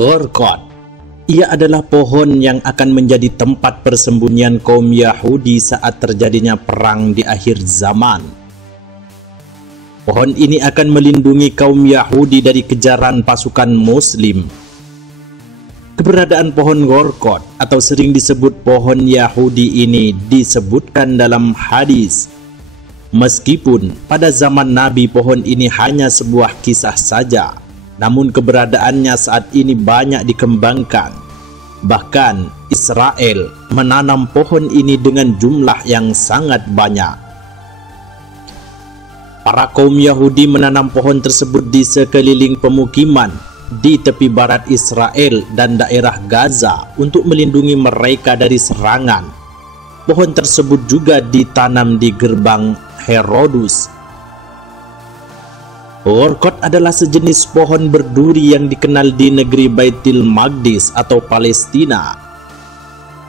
Gharqad. Ia adalah pohon yang akan menjadi tempat persembunyian kaum Yahudi saat terjadinya perang di akhir zaman. Pohon ini akan melindungi kaum Yahudi dari kejaran pasukan Muslim. Keberadaan pohon Gharqad atau sering disebut pohon Yahudi ini disebutkan dalam hadis. Meskipun pada zaman Nabi pohon ini hanya sebuah kisah saja, namun keberadaannya saat ini banyak dikembangkan. Bahkan Israel menanam pohon ini dengan jumlah yang sangat banyak. Para kaum Yahudi menanam pohon tersebut di sekeliling pemukiman di tepi barat Israel dan daerah Gaza untuk melindungi mereka dari serangan. Pohon tersebut juga ditanam di gerbang Herodus. Gharqad adalah sejenis pohon berduri yang dikenal di negeri Baitul Maqdis atau Palestina.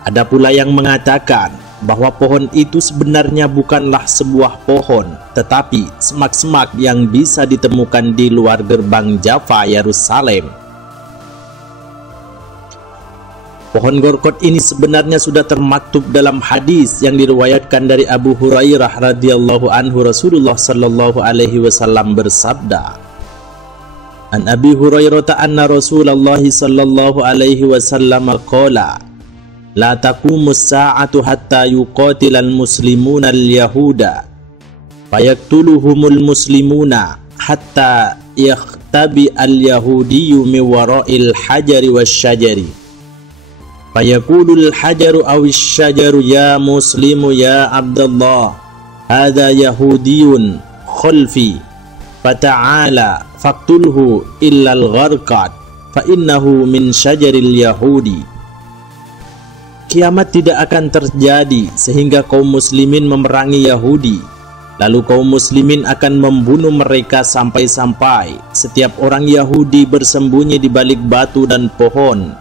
Ada pula yang mengatakan bahwa pohon itu sebenarnya bukanlah sebuah pohon, tetapi semak-semak yang bisa ditemukan di luar gerbang Jaffa, Yerusalem. Pohon Gharqad ini sebenarnya sudah termaktub dalam hadis yang diriwayatkan dari Abu Hurairah radhiyallahu anhu. Rasulullah sallallahu alaihi wasallam bersabda, "An Abi Hurairah anna Rasulullah sallallahu alaihi wasallam qala, la taqumus sa'atu hatta yuqatilal muslimuna al-yahuda fayaktuluhumul muslimuna hatta yakhtabi al-yahudiyyu min wara'il hajari wasyajari." Fayaqulul hajaru awis syajaru ya muslimu ya Abdullah hadha yahudiyun khalfi fata'ala faqtulhu illal Gharqad fa innahu min syajaril yahudi. Kiamat tidak akan terjadi sehingga kaum muslimin memerangi Yahudi, lalu kaum muslimin akan membunuh mereka sampai-sampai setiap orang Yahudi bersembunyi di balik batu dan pohon.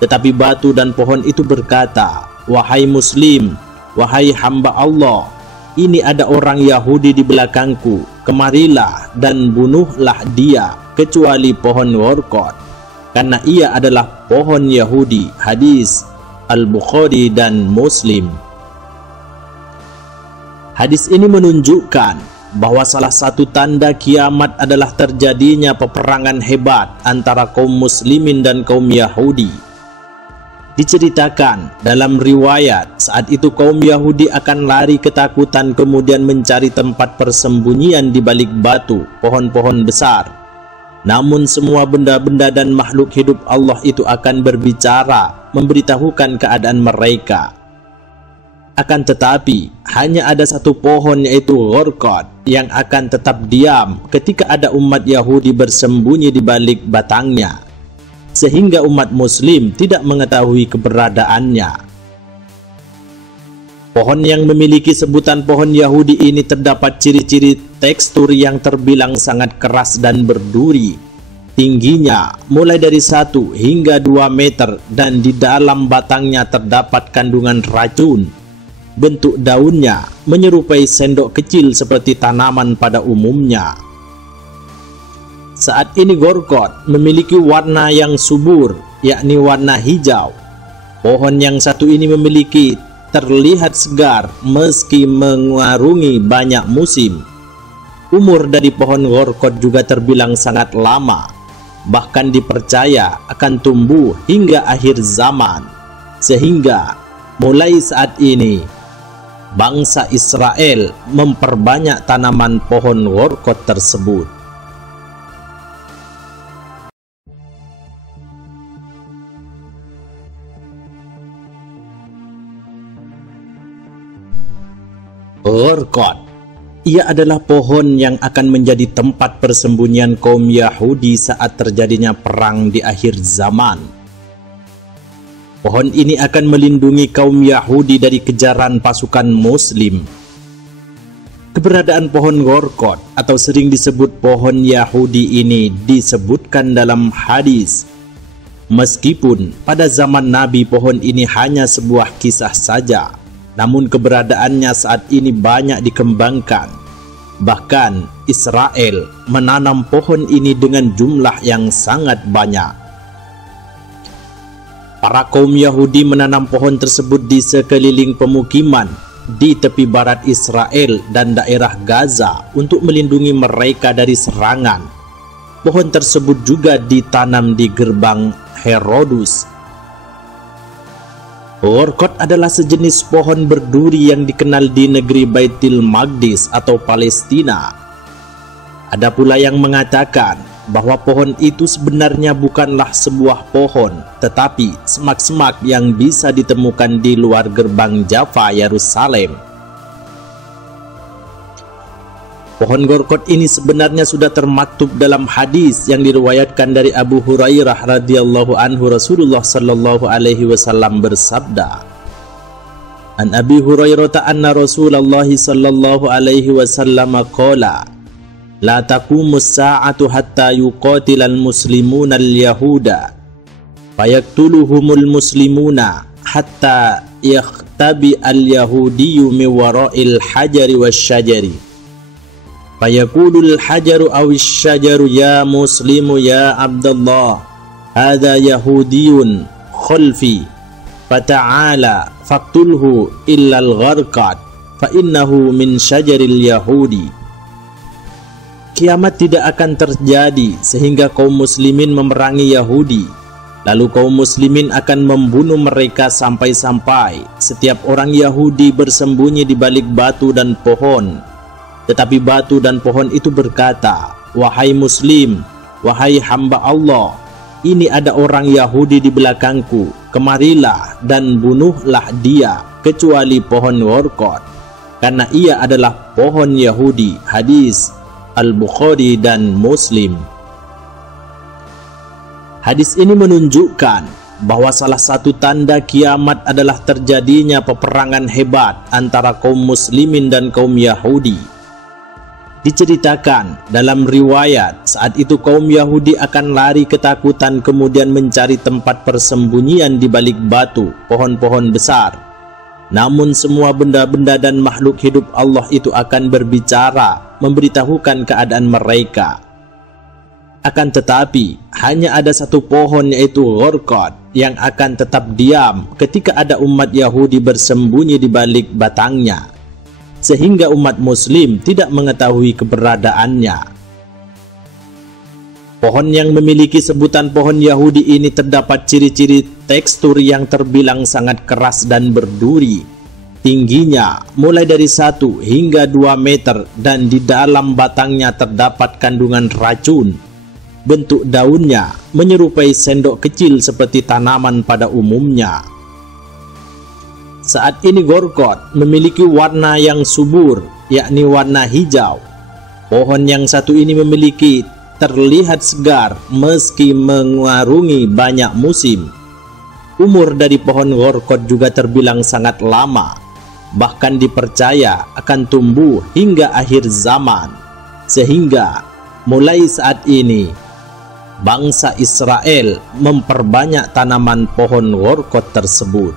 Tetapi batu dan pohon itu berkata, "Wahai Muslim, wahai hamba Allah, ini ada orang Yahudi di belakangku, kemarilah dan bunuhlah dia, kecuali pohon Gharqad, karena ia adalah pohon Yahudi." Hadis Al-Bukhari dan Muslim. Hadis ini menunjukkan bahwa salah satu tanda kiamat adalah terjadinya peperangan hebat antara kaum muslimin dan kaum Yahudi. Diceritakan dalam riwayat, saat itu kaum Yahudi akan lari ketakutan kemudian mencari tempat persembunyian di balik batu, pohon-pohon besar. Namun semua benda-benda dan makhluk hidup Allah itu akan berbicara, memberitahukan keadaan mereka. Akan tetapi, hanya ada satu pohon yaitu Gharqad yang akan tetap diam ketika ada umat Yahudi bersembunyi di balik batangnya, sehingga umat muslim tidak mengetahui keberadaannya. Pohon yang memiliki sebutan pohon Yahudi ini terdapat ciri-ciri tekstur yang terbilang sangat keras dan berduri. Tingginya mulai dari 1 hingga 2 meter dan di dalam batangnya terdapat kandungan racun. Bentuk daunnya menyerupai sendok kecil seperti tanaman pada umumnya. Saat ini Gharqad memiliki warna yang subur, yakni warna hijau. Pohon yang satu ini memiliki terlihat segar meski mengarungi banyak musim. Umur dari pohon Gharqad juga terbilang sangat lama, bahkan dipercaya akan tumbuh hingga akhir zaman. Sehingga mulai saat ini bangsa Israel memperbanyak tanaman pohon Gharqad tersebut. Gharqad. Ia adalah pohon yang akan menjadi tempat persembunyian kaum Yahudi saat terjadinya perang di akhir zaman. Pohon ini akan melindungi kaum Yahudi dari kejaran pasukan Muslim. Keberadaan pohon Gharqad atau sering disebut pohon Yahudi ini disebutkan dalam hadis. Meskipun pada zaman Nabi pohon ini hanya sebuah kisah saja, namun keberadaannya saat ini banyak dikembangkan. Bahkan Israel menanam pohon ini dengan jumlah yang sangat banyak. Para kaum Yahudi menanam pohon tersebut di sekeliling pemukiman di tepi barat Israel dan daerah Gaza untuk melindungi mereka dari serangan. Pohon tersebut juga ditanam di gerbang Herodus. Gharqad adalah sejenis pohon berduri yang dikenal di negeri Baitul Maqdis atau Palestina. Ada pula yang mengatakan bahwa pohon itu sebenarnya bukanlah sebuah pohon, tetapi semak-semak yang bisa ditemukan di luar gerbang Jaffa, Yerusalem. Pohon Gharqad ini sebenarnya sudah termaktub dalam hadis yang diriwayatkan dari Abu Hurairah radhiyallahu anhu. Rasulullah sallallahu alaihi wasallam bersabda, "An Abi Hurairah anna Rasulullah sallallahu alaihi wasallam qala, la taqumus sa'atu hatta yuqatilal muslimuna al-yahuda fayaktuluhumul muslimuna hatta yakhtabi al-yahudiyyu min wara'il hajari wasyajari fayaqulul hajaru awis syajaru ya muslimu ya abdallah hadha yahudiyun khalfi fata'ala faqtulhu illal gharqad fa innahu min syajaril yahudi." Kiamat tidak akan terjadi sehingga kaum muslimin memerangi Yahudi. Lalu kaum muslimin akan membunuh mereka sampai-sampai setiap orang Yahudi bersembunyi di balik batu dan pohon. Tetapi batu dan pohon itu berkata, "Wahai muslim, wahai hamba Allah, ini ada orang Yahudi di belakangku. Kemarilah dan bunuhlah dia kecuali pohon Gharqad, karena ia adalah pohon Yahudi." Hadis Al-Bukhari dan Muslim. Hadis ini menunjukkan bahwa salah satu tanda kiamat adalah terjadinya peperangan hebat antara kaum muslimin dan kaum Yahudi. Diceritakan dalam riwayat, saat itu kaum Yahudi akan lari ketakutan kemudian mencari tempat persembunyian di balik batu, pohon-pohon besar. Namun semua benda-benda dan makhluk hidup Allah itu akan berbicara, memberitahukan keadaan mereka. Akan tetapi, hanya ada satu pohon yaitu Gharqad yang akan tetap diam ketika ada umat Yahudi bersembunyi di balik batangnya, sehingga umat muslim tidak mengetahui keberadaannya. Pohon yang memiliki sebutan pohon Yahudi ini terdapat ciri-ciri tekstur yang terbilang sangat keras dan berduri. Tingginya mulai dari 1 hingga 2 meter dan di dalam batangnya terdapat kandungan racun. Bentuk daunnya menyerupai sendok kecil seperti tanaman pada umumnya. Saat ini Gharqad memiliki warna yang subur, yakni warna hijau. Pohon yang satu ini terlihat segar meski mengarungi banyak musim. Umur dari pohon Gharqad juga terbilang sangat lama, bahkan dipercaya akan tumbuh hingga akhir zaman. Sehingga mulai saat ini bangsa Israel memperbanyak tanaman pohon Gharqad tersebut.